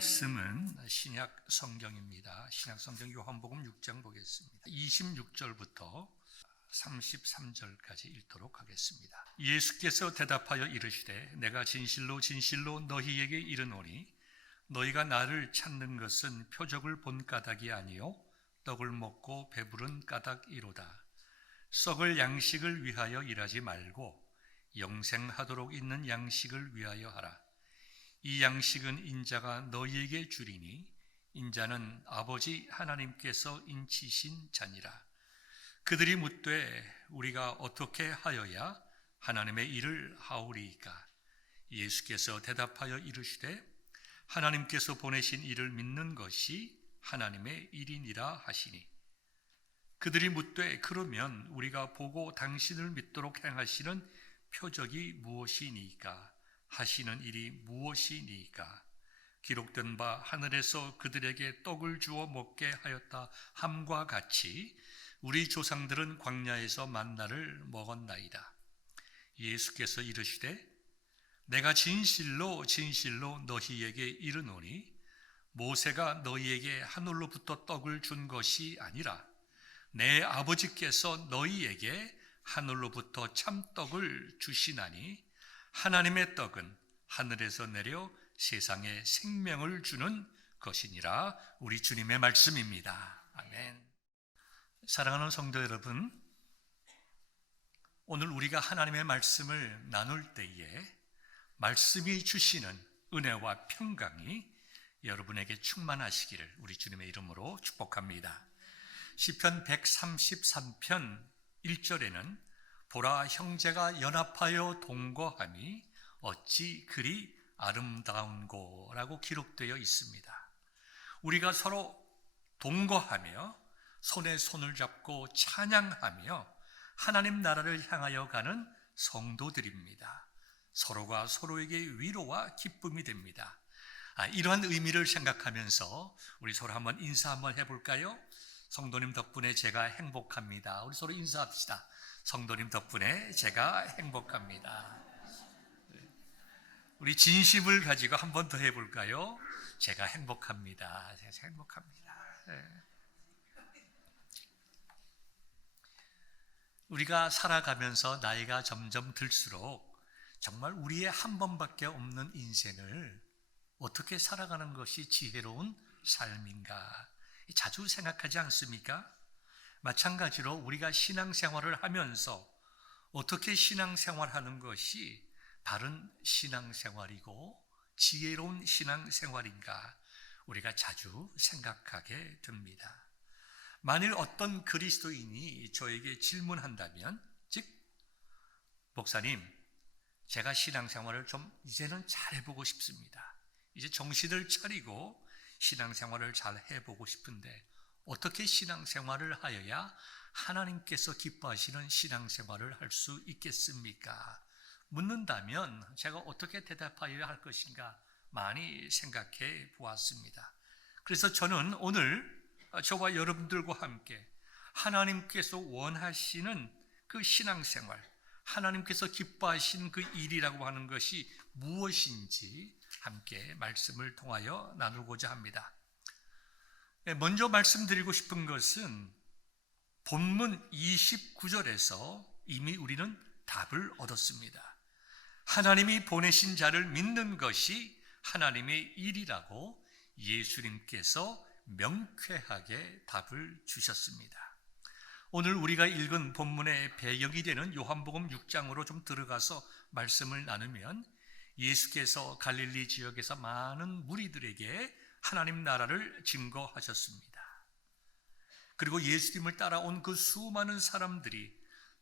말씀은 신약 성경입니다. 신약 성경 요한복음 6장 보겠습니다. 26절부터 33절까지 읽도록 하겠습니다. 예수께서 대답하여 이르시되 내가 진실로 진실로 너희에게 이르노니 너희가 나를 찾는 것은 표적을 본 까닭이 아니요 떡을 먹고 배부른 까닭이로다. 썩을 양식을 위하여 일하지 말고 영생하도록 있는 양식을 위하여 하라. 이 양식은 인자가 너희에게 주리니 인자는 아버지 하나님께서 인치신 자니라. 그들이 묻되 우리가 어떻게 하여야 하나님의 일을 하오리이까? 예수께서 대답하여 이르시되 하나님께서 보내신 이를 믿는 것이 하나님의 일이니라 하시니. 그들이 묻되 그러면 우리가 보고 당신을 믿도록 행하시는 표적이 무엇이니까? 하시는 일이 무엇이니까? 기록된 바 하늘에서 그들에게 떡을 주어 먹게 하였다 함과 같이 우리 조상들은 광야에서 만나를 먹었나이다. 예수께서 이르시되 내가 진실로 진실로 너희에게 이르노니 모세가 너희에게 하늘로부터 떡을 준 것이 아니라 내 아버지께서 너희에게 하늘로부터 참떡을 주시나니 하나님의 떡은 하늘에서 내려 세상에 생명을 주는 것이니라. 우리 주님의 말씀입니다. 아멘. 사랑하는 성도 여러분, 오늘 우리가 하나님의 말씀을 나눌 때에 말씀이 주시는 은혜와 평강이 여러분에게 충만하시기를 우리 주님의 이름으로 축복합니다. 시편 133편 1절에는 보라 형제가 연합하여 동거함이 어찌 그리 아름다운고라고 기록되어 있습니다. 우리가 서로 동거하며 손에 손을 잡고 찬양하며 하나님 나라를 향하여 가는 성도들입니다. 서로가 서로에게 위로와 기쁨이 됩니다. 이러한 의미를 생각하면서 우리 서로 한번 인사 한번 해볼까요? 성도님 덕분에 제가 행복합니다. 우리 서로 인사합시다. 성도님 덕분에 제가 행복합니다. 우리 진심을 가지고 한 번 더 해볼까요? 제가 행복합니다. 제가 행복합니다. 우리가 살아가면서 나이가 점점 들수록 정말 우리의 한 번밖에 없는 인생을 어떻게 살아가는 것이 지혜로운 삶인가 자주 생각하지 않습니까? 마찬가지로 우리가 신앙생활을 하면서 어떻게 신앙생활하는 것이 바른 신앙생활이고 지혜로운 신앙생활인가 우리가 자주 생각하게 됩니다. 만일 어떤 그리스도인이 저에게 질문한다면, 즉 목사님, 제가 신앙생활을 좀 이제는 잘 해보고 싶습니다. 이제 정신을 차리고 신앙생활을 잘 해보고 싶은데 어떻게 신앙생활을 하여야 하나님께서 기뻐하시는 신앙생활을 할 수 있겠습니까? 묻는다면 제가 어떻게 대답하여야 할 것인가 많이 생각해 보았습니다. 그래서 저는 오늘 저와 여러분들과 함께 하나님께서 원하시는 그 신앙생활, 하나님께서 기뻐하시는 그 일이라고 하는 것이 무엇인지 함께 말씀을 통하여 나누고자 합니다. 먼저 말씀드리고 싶은 것은 본문 29절에서 이미 우리는 답을 얻었습니다. 하나님이 보내신 자를 믿는 것이 하나님의 일이라고 예수님께서 명쾌하게 답을 주셨습니다. 오늘 우리가 읽은 본문의 배경이 되는 요한복음 6장으로 좀 들어가서 말씀을 나누면 예수께서 갈릴리 지역에서 많은 무리들에게 하나님 나라를 증거하셨습니다. 그리고 예수님을 따라온 그 수많은 사람들이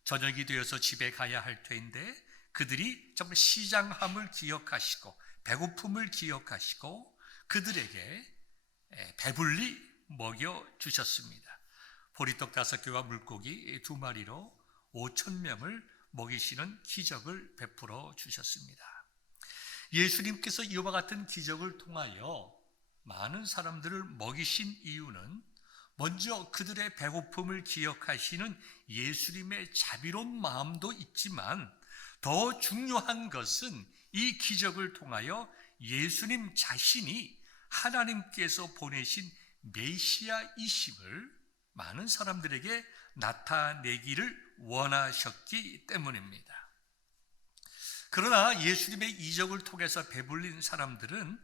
저녁이 되어서 집에 가야 할 터인데 그들이 정말 시장함을 기억하시고 배고픔을 기억하시고 그들에게 배불리 먹여주셨습니다. 보리떡 5개와 물고기 2마리로 5,000명을 먹이시는 기적을 베풀어 주셨습니다. 예수님께서 이와 같은 기적을 통하여 많은 사람들을 먹이신 이유는 먼저 그들의 배고픔을 기억하시는 예수님의 자비로운 마음도 있지만 더 중요한 것은 이 기적을 통하여 예수님 자신이 하나님께서 보내신 메시아이심을 많은 사람들에게 나타내기를 원하셨기 때문입니다. 그러나 예수님의 이적을 통해서 배불린 사람들은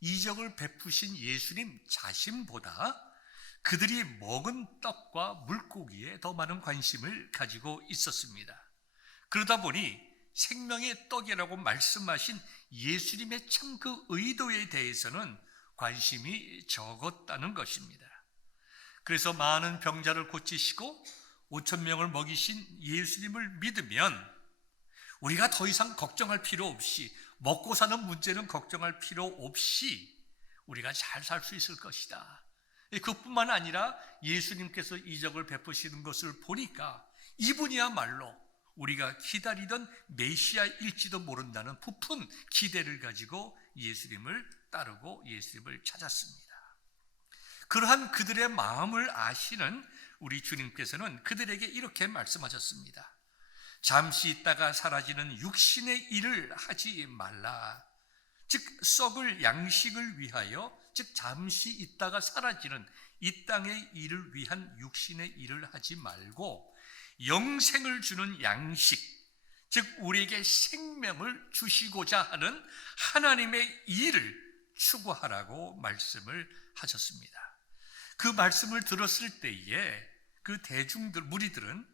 이적을 베푸신 예수님 자신보다 그들이 먹은 떡과 물고기에 더 많은 관심을 가지고 있었습니다. 그러다 보니 생명의 떡이라고 말씀하신 예수님의 참 그 의도에 대해서는 관심이 적었다는 것입니다. 그래서 많은 병자를 고치시고 5천 명을 먹이신 예수님을 믿으면 우리가 더 이상 걱정할 필요 없이, 먹고 사는 문제는 걱정할 필요 없이 우리가 잘 살 수 있을 것이다. 그뿐만 아니라 예수님께서 이적을 베푸시는 것을 보니까 이분이야말로 우리가 기다리던 메시아일지도 모른다는 부푼 기대를 가지고 예수님을 따르고 예수님을 찾았습니다. 그러한 그들의 마음을 아시는 우리 주님께서는 그들에게 이렇게 말씀하셨습니다. 잠시 있다가 사라지는 육신의 일을 하지 말라. 즉 썩을 양식을 위하여, 즉 잠시 있다가 사라지는 이 땅의 일을 위한 육신의 일을 하지 말고 영생을 주는 양식, 즉 우리에게 생명을 주시고자 하는 하나님의 일을 추구하라고 말씀을 하셨습니다. 그 말씀을 들었을 때에 그 대중들, 무리들은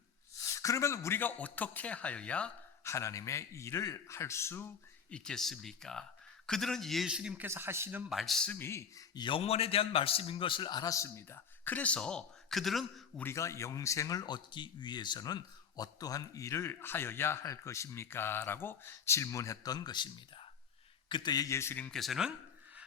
그러면 우리가 어떻게 하여야 하나님의 일을 할 수 있겠습니까? 그들은 예수님께서 하시는 말씀이 영원에 대한 말씀인 것을 알았습니다. 그래서 그들은 우리가 영생을 얻기 위해서는 어떠한 일을 하여야 할 것입니까? 라고 질문했던 것입니다. 그때에 예수님께서는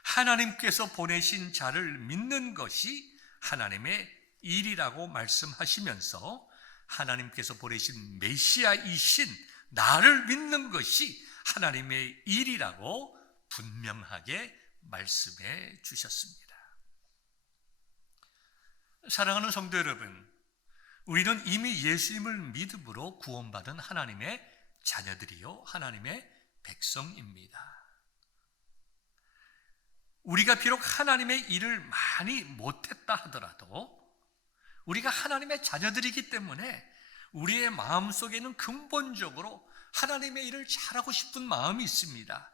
하나님께서 보내신 자를 믿는 것이 하나님의 일이라고 말씀하시면서 하나님께서 보내신 메시아이신 나를 믿는 것이 하나님의 일이라고 분명하게 말씀해 주셨습니다. 사랑하는 성도 여러분, 우리는 이미 예수님을 믿음으로 구원받은 하나님의 자녀들이요 하나님의 백성입니다. 우리가 비록 하나님의 일을 많이 못했다 하더라도 우리가 하나님의 자녀들이기 때문에 우리의 마음속에는 근본적으로 하나님의 일을 잘하고 싶은 마음이 있습니다.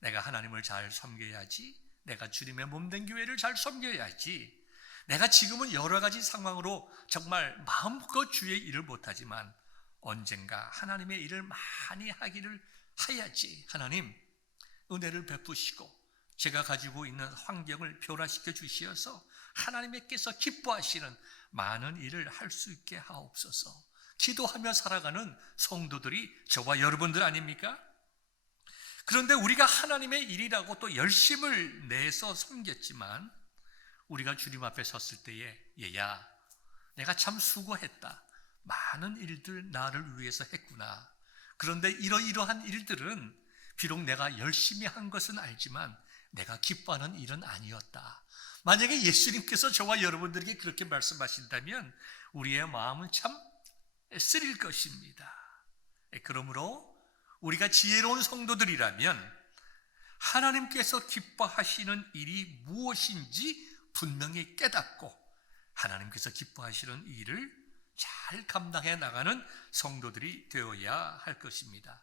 내가 하나님을 잘 섬겨야지, 내가 주님의 몸된 교회를 잘 섬겨야지, 내가 지금은 여러 가지 상황으로 정말 마음껏 주의 일을 못하지만 언젠가 하나님의 일을 많이 하기를 해야지. 하나님 은혜를 베푸시고 제가 가지고 있는 환경을 변화시켜 주시어서 하나님께서 기뻐하시는 많은 일을 할 수 있게 하옵소서. 기도하며 살아가는 성도들이 저와 여러분들 아닙니까? 그런데 우리가 하나님의 일이라고 또 열심을 내서 섬겼지만 우리가 주님 앞에 섰을 때에 얘야, 내가 참 수고했다. 많은 일들 나를 위해서 했구나. 그런데 이러이러한 일들은 비록 내가 열심히 한 것은 알지만 내가 기뻐하는 일은 아니었다. 만약에 예수님께서 저와 여러분들에게 그렇게 말씀하신다면 우리의 마음은 참 쓰릴 것입니다. 그러므로 우리가 지혜로운 성도들이라면 하나님께서 기뻐하시는 일이 무엇인지 분명히 깨닫고 하나님께서 기뻐하시는 일을 잘 감당해 나가는 성도들이 되어야 할 것입니다.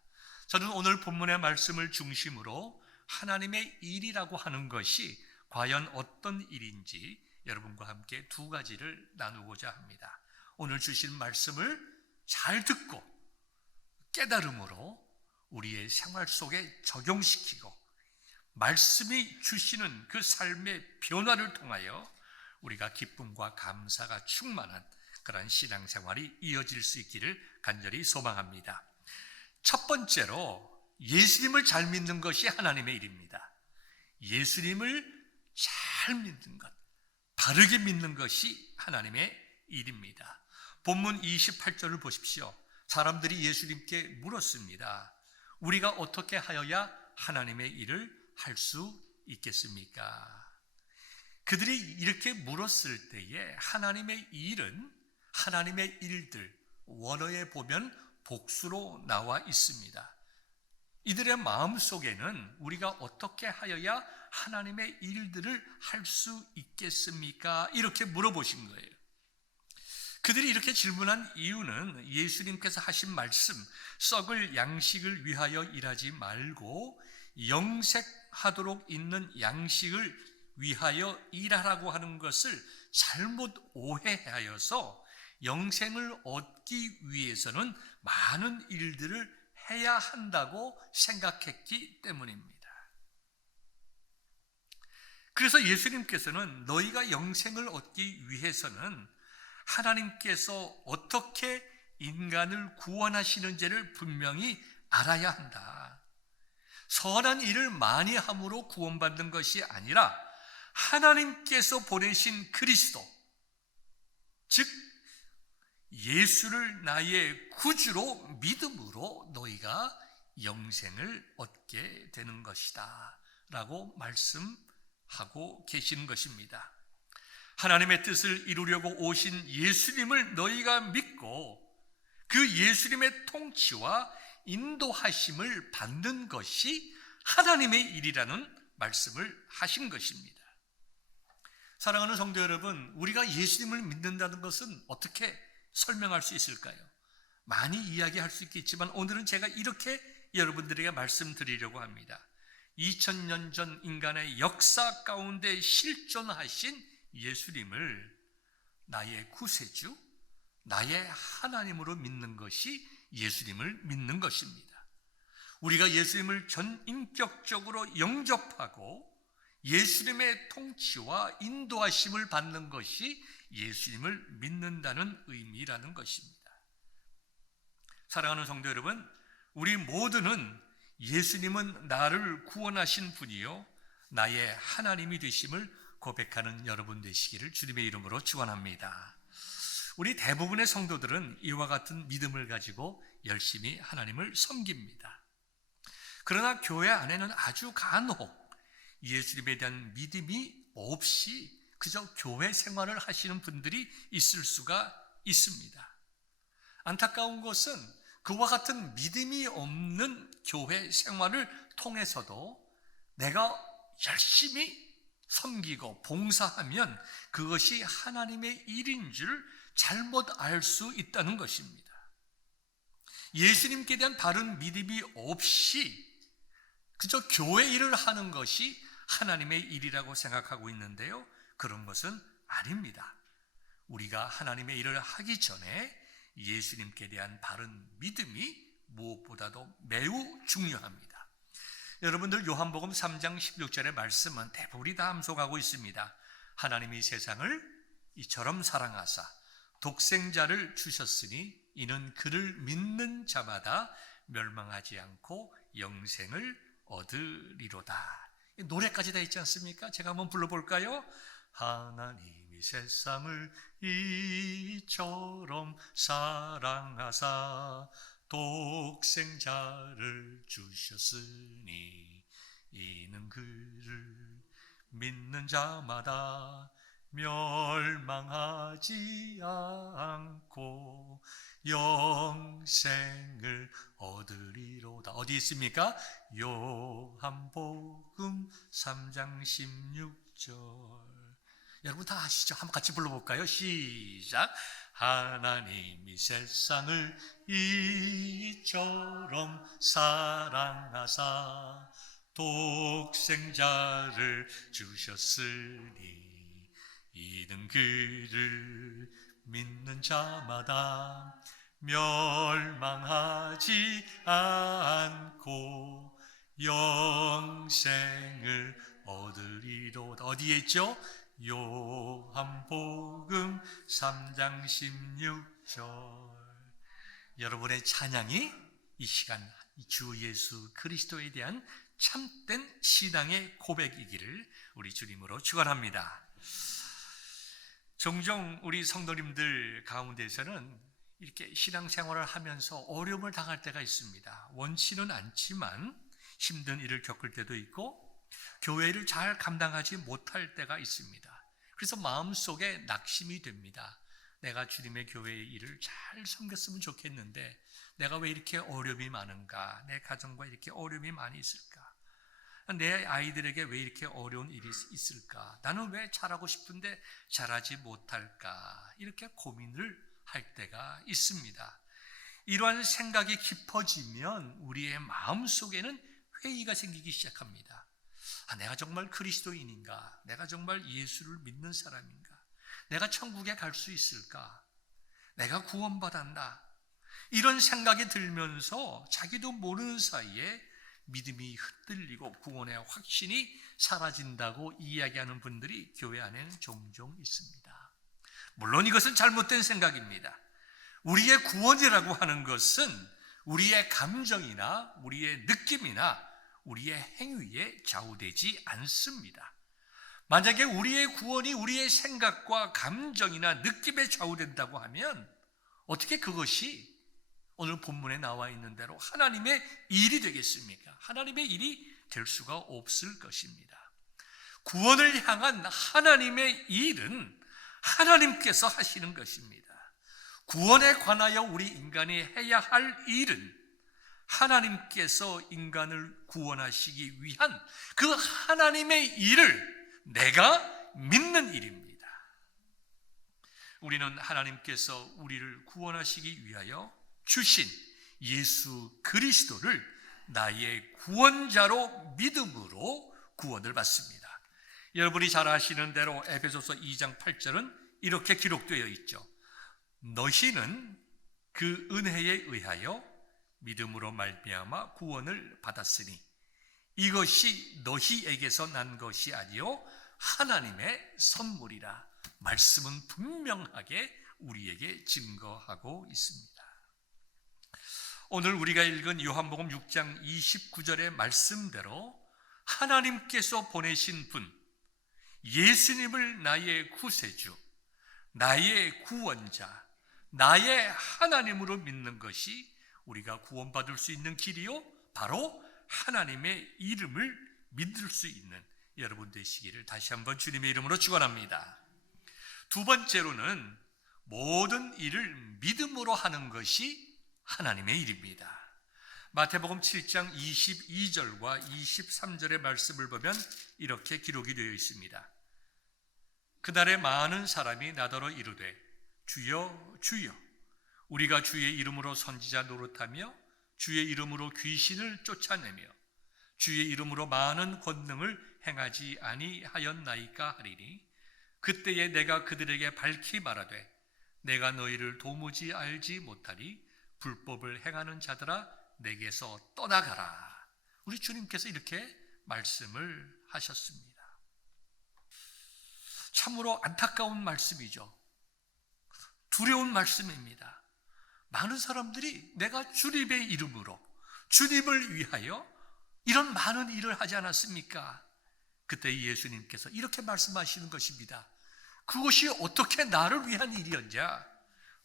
저는 오늘 본문의 말씀을 중심으로 하나님의 일이라고 하는 것이 과연 어떤 일인지 여러분과 함께 두 가지를 나누고자 합니다. 오늘 주신 말씀을 잘 듣고 깨달음으로 우리의 생활 속에 적용시키고 말씀이 주시는 그 삶의 변화를 통하여 우리가 기쁨과 감사가 충만한 그런 신앙생활이 이어질 수 있기를 간절히 소망합니다. 첫 번째로 예수님을 잘 믿는 것이 하나님의 일입니다. 예수님을 잘 믿는 것, 바르게 믿는 것이 하나님의 일입니다. 본문 28절을 보십시오. 사람들이 예수님께 물었습니다. 우리가 어떻게 하여야 하나님의 일을 할 수 있겠습니까? 그들이 이렇게 물었을 때에 하나님의 일은, 하나님의 일들, 원어에 보면 복수로 나와 있습니다. 이들의 마음속에는 우리가 어떻게 하여야 하나님의 일들을 할 수 있겠습니까? 이렇게 물어보신 거예요. 그들이 이렇게 질문한 이유는 예수님께서 하신 말씀, 썩을 양식을 위하여 일하지 말고 영색하도록 있는 양식을 위하여 일하라고 하는 것을 잘못 오해하여서 영생을 얻기 위해서는 많은 일들을 해야 한다고 생각했기 때문입니다. 그래서 예수님께서는 너희가 영생을 얻기 위해서는 하나님께서 어떻게 인간을 구원하시는지를 분명히 알아야 한다. 선한 일을 많이 함으로 구원받는 것이 아니라 하나님께서 보내신 그리스도, 즉 예수를 나의 구주로 믿음으로 너희가 영생을 얻게 되는 것이다 라고 말씀하고 계시는 것입니다. 하나님의 뜻을 이루려고 오신 예수님을 너희가 믿고 그 예수님의 통치와 인도하심을 받는 것이 하나님의 일이라는 말씀을 하신 것입니다. 사랑하는 성도 여러분, 우리가 예수님을 믿는다는 것은 어떻게 설명할 수 있을까요? 많이 이야기할 수 있겠지만 오늘은 제가 이렇게 여러분들에게 말씀드리려고 합니다. 2000년 전 인간의 역사 가운데 실존하신 예수님을 나의 구세주, 나의 하나님으로 믿는 것이 예수님을 믿는 것입니다. 우리가 예수님을 전인격적으로 영접하고 예수님의 통치와 인도하심을 받는 것이 예수님을 믿는다는 의미라는 것입니다. 사랑하는 성도 여러분, 우리 모두는 예수님은 나를 구원하신 분이요 나의 하나님이 되심을 고백하는 여러분 되시기를 주님의 이름으로 축원합니다. 우리 대부분의 성도들은 이와 같은 믿음을 가지고 열심히 하나님을 섬깁니다. 그러나 교회 안에는 아주 간혹 예수님에 대한 믿음이 없이 그저 교회 생활을 하시는 분들이 있을 수가 있습니다. 안타까운 것은 그와 같은 믿음이 없는 교회 생활을 통해서도 내가 열심히 섬기고 봉사하면 그것이 하나님의 일인 줄 잘못 알 수 있다는 것입니다. 예수님께 대한 바른 믿음이 없이 그저 교회 일을 하는 것이 하나님의 일이라고 생각하고 있는데요, 그런 것은 아닙니다. 우리가 하나님의 일을 하기 전에 예수님께 대한 바른 믿음이 무엇보다도 매우 중요합니다. 여러분들 요한복음 3장 16절의 말씀은 대부분이 다 암송하고 있습니다. 하나님이 세상을 이처럼 사랑하사 독생자를 주셨으니 이는 그를 믿는 자마다 멸망하지 않고 영생을 얻으리로다. 노래까지 다 있지 않습니까? 제가 한번 불러볼까요? 하나님이 세상을 이처럼 사랑하사 독생자를 주셨으니 이는 그를 믿는 자마다 멸망하지 않고 영생을 얻으리로다. 어디 있습니까? 요한복음 3장 16절. 여러분 다 아시죠? 한번 같이 불러볼까요? 시작. 하나님이 세상을 이처럼 사랑하사 독생자를 주셨으니 이는 그를 믿는 자마다 멸망하지 않고 영생을 얻으리로다. 어디에 있죠? 요한복음 3장 16절. 여러분의 찬양이 이 시간 주 예수 그리스도에 대한 참된 신앙의 고백이기를 우리 주님으로 축원합니다. 종종 우리 성도님들 가운데서는 이렇게 신앙생활을 하면서 어려움을 당할 때가 있습니다. 원치는 않지만 힘든 일을 겪을 때도 있고 교회를 잘 감당하지 못할 때가 있습니다. 그래서 마음속에 낙심이 됩니다. 내가 주님의 교회의 일을 잘 섬겼으면 좋겠는데 내가 왜 이렇게 어려움이 많은가? 내 가정과 이렇게 어려움이 많이 있을까? 내 아이들에게 왜 이렇게 어려운 일이 있을까? 나는 왜 잘하고 싶은데 잘하지 못할까? 이렇게 고민을 할 때가 있습니다. 이러한 생각이 깊어지면 우리의 마음속에는 회의가 생기기 시작합니다. 내가 정말 그리스도인인가? 내가 정말 예수를 믿는 사람인가? 내가 천국에 갈 수 있을까? 내가 구원받았나? 이런 생각이 들면서 자기도 모르는 사이에 믿음이 흔들리고 구원의 확신이 사라진다고 이야기하는 분들이 교회 안에는 종종 있습니다. 물론 이것은 잘못된 생각입니다. 우리의 구원이라고 하는 것은 우리의 감정이나 우리의 느낌이나 우리의 행위에 좌우되지 않습니다. 만약에 우리의 구원이 우리의 생각과 감정이나 느낌에 좌우된다고 하면 어떻게 그것이 오늘 본문에 나와 있는 대로 하나님의 일이 되겠습니까? 하나님의 일이 될 수가 없을 것입니다. 구원을 향한 하나님의 일은 하나님께서 하시는 것입니다. 구원에 관하여 우리 인간이 해야 할 일은 하나님께서 인간을 구원하시기 위한 그 하나님의 일을 내가 믿는 일입니다. 우리는 하나님께서 우리를 구원하시기 위하여 주신 예수 그리스도를 나의 구원자로 믿음으로 구원을 받습니다. 여러분이 잘 아시는 대로 에베소서 2장 8절은 이렇게 기록되어 있죠. 너희는 그 은혜에 의하여 믿음으로 말미암아 구원을 받았으니 이것이 너희에게서 난 것이 아니요 하나님의 선물이라. 말씀은 분명하게 우리에게 증거하고 있습니다. 오늘 우리가 읽은 요한복음 6장 29절의 말씀대로 하나님께서 보내신 분, 예수님을 나의 구세주, 나의 구원자, 나의 하나님으로 믿는 것이 우리가 구원받을 수 있는 길이요 바로 하나님의 이름을 믿을 수 있는 여러분 되시기를 다시 한번 주님의 이름으로 축원합니다. 두 번째로는 모든 일을 믿음으로 하는 것이 하나님의 일입니다. 마태복음 7장 22절과 23절의 말씀을 보면 이렇게 기록이 되어 있습니다. 그날에 많은 사람이 나더러 이르되 주여 주여 우리가 주의 이름으로 선지자 노릇하며 주의 이름으로 귀신을 쫓아내며 주의 이름으로 많은 권능을 행하지 아니하였나이까 하리니 그때에 내가 그들에게 밝히 말하되 내가 너희를 도무지 알지 못하리 불법을 행하는 자들아 내게서 떠나가라. 우리 주님께서 이렇게 말씀을 하셨습니다. 참으로 안타까운 말씀이죠. 두려운 말씀입니다. 많은 사람들이 내가 주님의 이름으로 주님을 위하여 이런 많은 일을 하지 않았습니까? 그때 예수님께서 이렇게 말씀하시는 것입니다. 그것이 어떻게 나를 위한 일이었냐?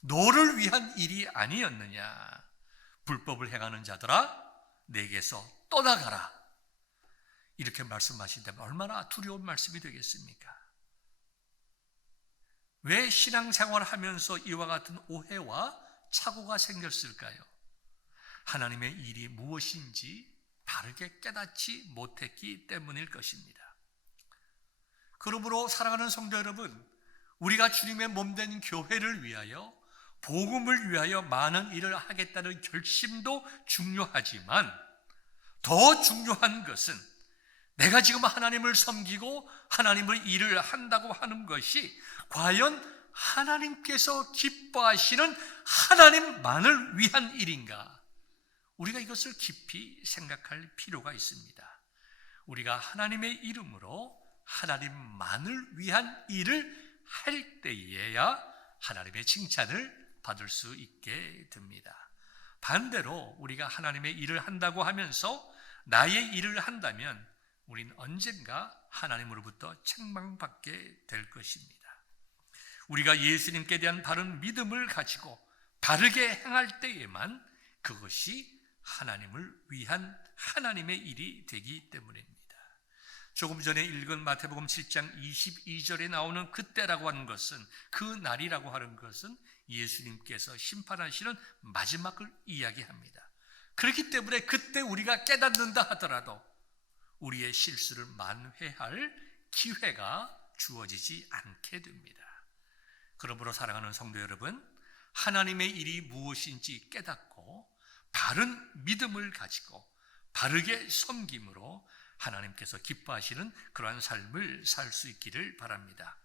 너를 위한 일이 아니었느냐? 불법을 행하는 자들아 내게서 떠나가라. 이렇게 말씀하신다면 얼마나 두려운 말씀이 되겠습니까? 왜 신앙생활을 하면서 이와 같은 오해와 착오가 생겼을까요? 하나님의 일이 무엇인지 바르게 깨닫지 못했기 때문일 것입니다. 그러므로 사랑하는 성도 여러분, 우리가 주님의 몸된 교회를 위하여 복음을 위하여 많은 일을 하겠다는 결심도 중요하지만 더 중요한 것은 내가 지금 하나님을 섬기고 하나님의 일을 한다고 하는 것이 과연 하나님께서 기뻐하시는 하나님만을 위한 일인가? 우리가 이것을 깊이 생각할 필요가 있습니다. 우리가 하나님의 이름으로 하나님만을 위한 일을 할 때에야 하나님의 칭찬을 받을 수 있게 됩니다. 반대로 우리가 하나님의 일을 한다고 하면서 나의 일을 한다면 우리는 언젠가 하나님으로부터 책망받게 될 것입니다. 우리가 예수님께 대한 바른 믿음을 가지고 바르게 행할 때에만 그것이 하나님을 위한 하나님의 일이 되기 때문입니다. 조금 전에 읽은 마태복음 7장 22절에 나오는 그때라고 하는 것은, 그 날이라고 하는 것은 예수님께서 심판하시는 마지막을 이야기합니다. 그렇기 때문에 그때 우리가 깨닫는다 하더라도 우리의 실수를 만회할 기회가 주어지지 않게 됩니다. 그러므로 사랑하는 성도 여러분, 하나님의 일이 무엇인지 깨닫고 바른 믿음을 가지고 바르게 섬김으로 하나님께서 기뻐하시는 그러한 삶을 살 수 있기를 바랍니다.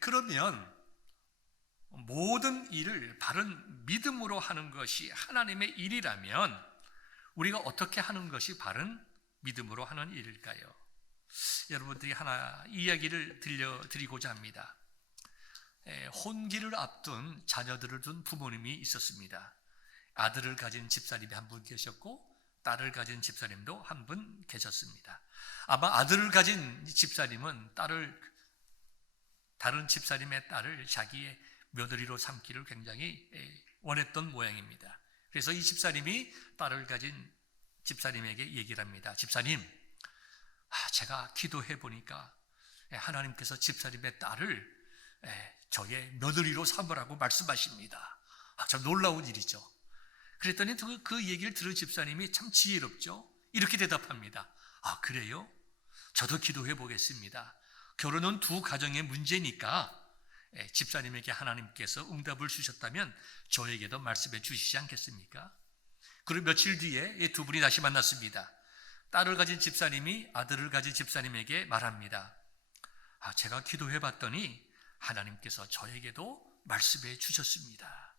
그러면 모든 일을 바른 믿음으로 하는 것이 하나님의 일이라면 우리가 어떻게 하는 것이 바른 믿음으로 하는 일일까요? 여러분들이 하나 이야기를 들려드리고자 합니다. 혼기를 앞둔 자녀들을 둔 부모님이 있었습니다. 아들을 가진 집사님이 한 분 계셨고 딸을 가진 집사님도 한 분 계셨습니다. 아마 아들을 가진 집사님은 다른 집사님의 딸을 자기의 며느리로 삼기를 굉장히 원했던 모양입니다. 그래서 이 집사님이 딸을 가진 집사님에게 얘기를 합니다. 집사님, 제가 기도해 보니까 하나님께서 집사님의 딸을 저의 며느리로 삼으라고 말씀하십니다. 참 놀라운 일이죠. 그랬더니 그 얘기를 들은 집사님이 참 지혜롭죠. 이렇게 대답합니다. 그래요? 저도 기도해 보겠습니다. 결혼은 두 가정의 문제니까 집사님에게 하나님께서 응답을 주셨다면 저에게도 말씀해 주시지 않겠습니까? 그리고 며칠 뒤에 두 분이 다시 만났습니다. 딸을 가진 집사님이 아들을 가진 집사님에게 말합니다. 제가 기도해 봤더니 하나님께서 저에게도 말씀해 주셨습니다.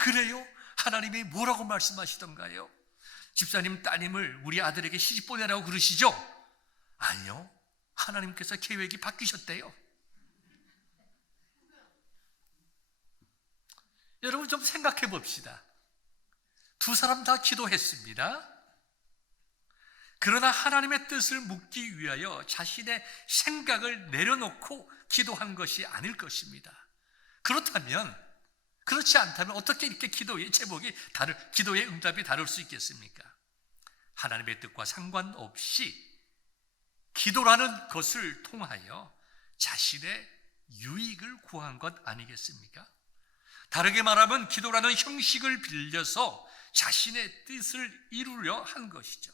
그래요? 하나님이 뭐라고 말씀하시던가요? 집사님 따님을 우리 아들에게 시집 보내라고 그러시죠? 아니요, 하나님께서 계획이 바뀌셨대요. 여러분 좀 생각해 봅시다. 두 사람 다 기도했습니다. 그러나 하나님의 뜻을 묻기 위하여 자신의 생각을 내려놓고 기도한 것이 아닐 것입니다. 그렇지 않다면 어떻게 이렇게 기도의 제목이 기도의 응답이 다를 수 있겠습니까? 하나님의 뜻과 상관없이 기도라는 것을 통하여 자신의 유익을 구한 것 아니겠습니까? 다르게 말하면 기도라는 형식을 빌려서 자신의 뜻을 이루려 한 것이죠.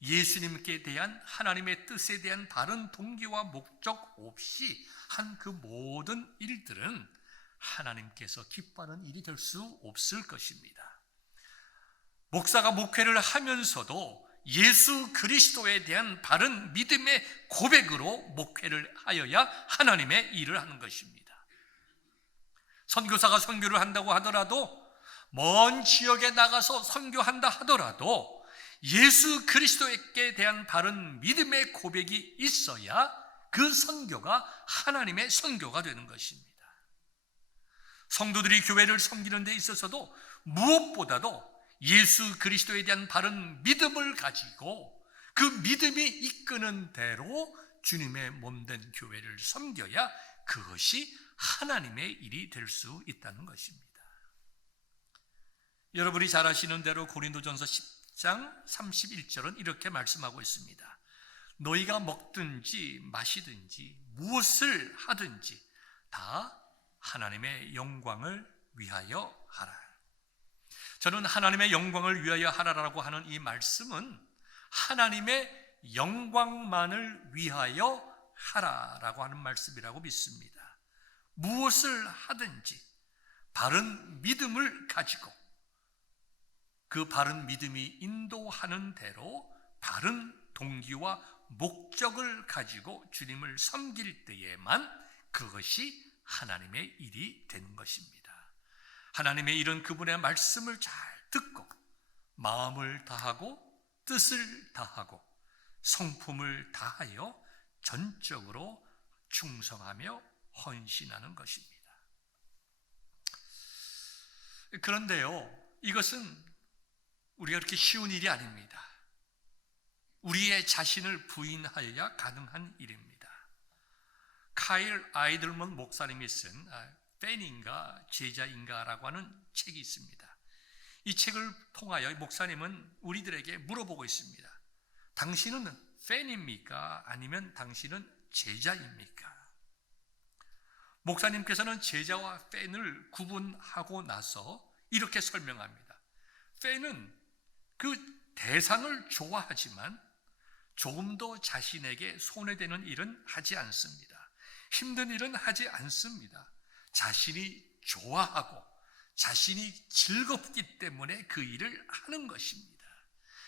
예수님께 대한 하나님의 뜻에 대한 다른 동기와 목적 없이 한 그 모든 일들은 하나님께서 기뻐하는 일이 될 수 없을 것입니다. 목사가 목회를 하면서도 예수 그리스도에 대한 바른 믿음의 고백으로 목회를 하여야 하나님의 일을 하는 것입니다. 선교사가 선교를 한다고 하더라도, 먼 지역에 나가서 선교한다 하더라도 예수 그리스도에 대한 바른 믿음의 고백이 있어야 그 선교가 하나님의 선교가 되는 것입니다. 성도들이 교회를 섬기는 데 있어서도 무엇보다도 예수 그리스도에 대한 바른 믿음을 가지고 그 믿음이 이끄는 대로 주님의 몸된 교회를 섬겨야 그것이 하나님의 일이 될 수 있다는 것입니다. 여러분이 잘 아시는 대로 고린도전서 10장 31절은 이렇게 말씀하고 있습니다. 너희가 먹든지 마시든지 무엇을 하든지 다 하나님의 영광을 위하여 하라. 저는 하나님의 영광을 위하여 하라라고 하는 이 말씀은 하나님의 영광만을 위하여 하라라고 하는 말씀이라고 믿습니다. 무엇을 하든지 바른 믿음을 가지고 그 바른 믿음이 인도하는 대로 바른 동기와 목적을 가지고 주님을 섬길 때에만 그것이 하나님의 일이 되는 것입니다. 하나님의 일은 그분의 말씀을 잘 듣고 마음을 다하고 뜻을 다하고 성품을 다하여 전적으로 충성하며 헌신하는 것입니다. 그런데요, 이것은 우리가 그렇게 쉬운 일이 아닙니다. 우리의 자신을 부인하여야 가능한 일입니다. 카일 아이들먼 목사님이 쓴 팬인가 제자인가라고 하는 책이 있습니다. 이 책을 통하여 목사님은 우리들에게 물어보고 있습니다. 당신은 팬입니까? 아니면 당신은 제자입니까? 목사님께서는 제자와 팬을 구분하고 나서 이렇게 설명합니다. 팬은 그 대상을 좋아하지만 조금 더 자신에게 손해되는 일은 하지 않습니다. 힘든 일은 하지 않습니다. 자신이 좋아하고 자신이 즐겁기 때문에 그 일을 하는 것입니다.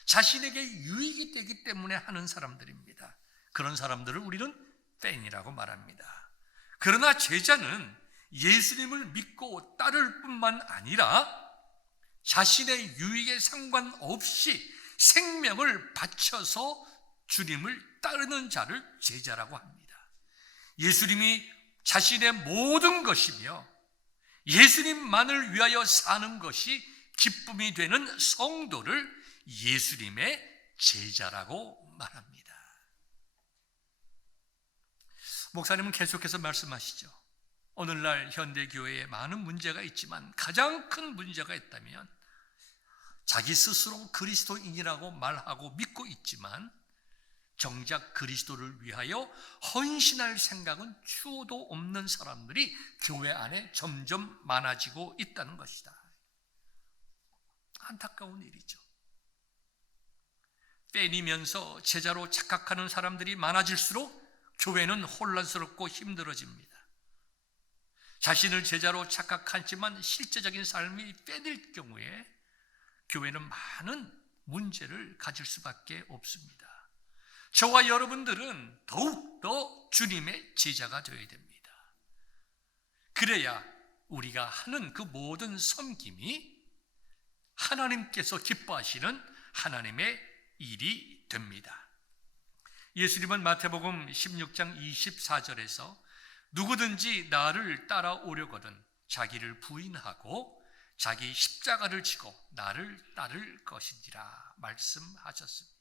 자신에게 유익이 되기 때문에 하는 사람들입니다. 그런 사람들을 우리는 팬이라고 말합니다. 그러나 제자는 예수님을 믿고 따를 뿐만 아니라 자신의 유익에 상관없이 생명을 바쳐서 주님을 따르는 자를 제자라고 합니다. 예수님이 자신의 모든 것이며 예수님만을 위하여 사는 것이 기쁨이 되는 성도를 예수님의 제자라고 말합니다. 목사님은 계속해서 말씀하시죠. 오늘날 현대교회에 많은 문제가 있지만 가장 큰 문제가 있다면 자기 스스로 그리스도인이라고 말하고 믿고 있지만 정작 그리스도를 위하여 헌신할 생각은 추호도 없는 사람들이 교회 안에 점점 많아지고 있다는 것이다. 안타까운 일이죠. 팬이면서 제자로 착각하는 사람들이 많아질수록 교회는 혼란스럽고 힘들어집니다. 자신을 제자로 착각하지만 실제적인 삶이 팬일 경우에 교회는 많은 문제를 가질 수밖에 없습니다. 저와 여러분들은 더욱더 주님의 제자가 되어야 됩니다. 그래야 우리가 하는 그 모든 섬김이 하나님께서 기뻐하시는 하나님의 일이 됩니다. 예수님은 마태복음 16장 24절에서 누구든지 나를 따라오려거든 자기를 부인하고 자기 십자가를 지고 나를 따를 것인지라 말씀하셨습니다.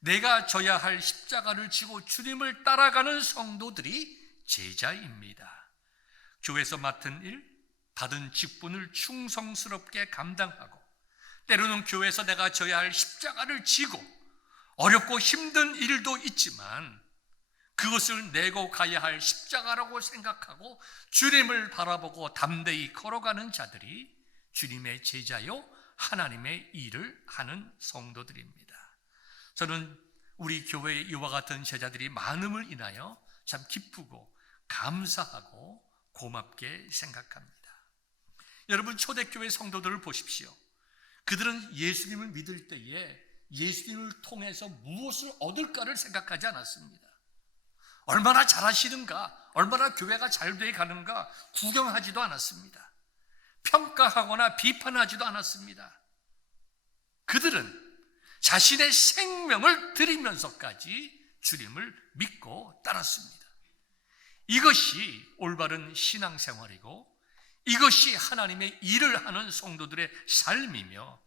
내가 져야 할 십자가를 지고 주님을 따라가는 성도들이 제자입니다. 교회에서 맡은 일, 받은 직분을 충성스럽게 감당하고 때로는 교회에서 내가 져야 할 십자가를 지고 어렵고 힘든 일도 있지만 그것을 내고 가야 할 십자가라고 생각하고 주님을 바라보고 담대히 걸어가는 자들이 주님의 제자요 하나님의 일을 하는 성도들입니다. 저는 우리 교회에 이와 같은 제자들이 많음을 인하여 참 기쁘고 감사하고 고맙게 생각합니다. 여러분, 초대교회 성도들을 보십시오. 그들은 예수님을 믿을 때에 예수님을 통해서 무엇을 얻을까를 생각하지 않았습니다. 얼마나 잘하시는가, 얼마나 교회가 잘 돼 가는가 구경하지도 않았습니다. 평가하거나 비판하지도 않았습니다. 그들은 자신의 생명을 드리면서까지 주님을 믿고 따랐습니다. 이것이 올바른 신앙생활이고 이것이 하나님의 일을 하는 성도들의 삶이며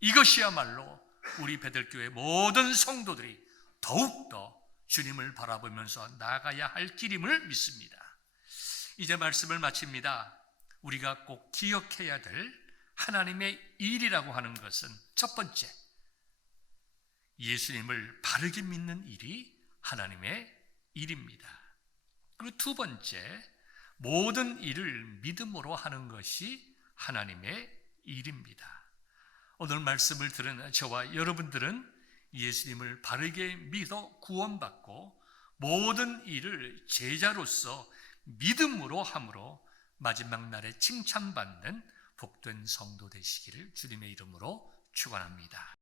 이것이야말로 우리 베들교회 모든 성도들이 더욱더 주님을 바라보면서 나아가야 할 길임을 믿습니다. 이제 말씀을 마칩니다. 우리가 꼭 기억해야 될 하나님의 일이라고 하는 것은 첫 번째, 예수님을 바르게 믿는 일이 하나님의 일입니다. 그리고 두 번째, 모든 일을 믿음으로 하는 것이 하나님의 일입니다. 오늘 말씀을 들은 저와 여러분들은 예수님을 바르게 믿어 구원받고 모든 일을 제자로서 믿음으로 함으로 마지막 날에 칭찬받는 복된 성도 되시기를 주님의 이름으로 축원합니다.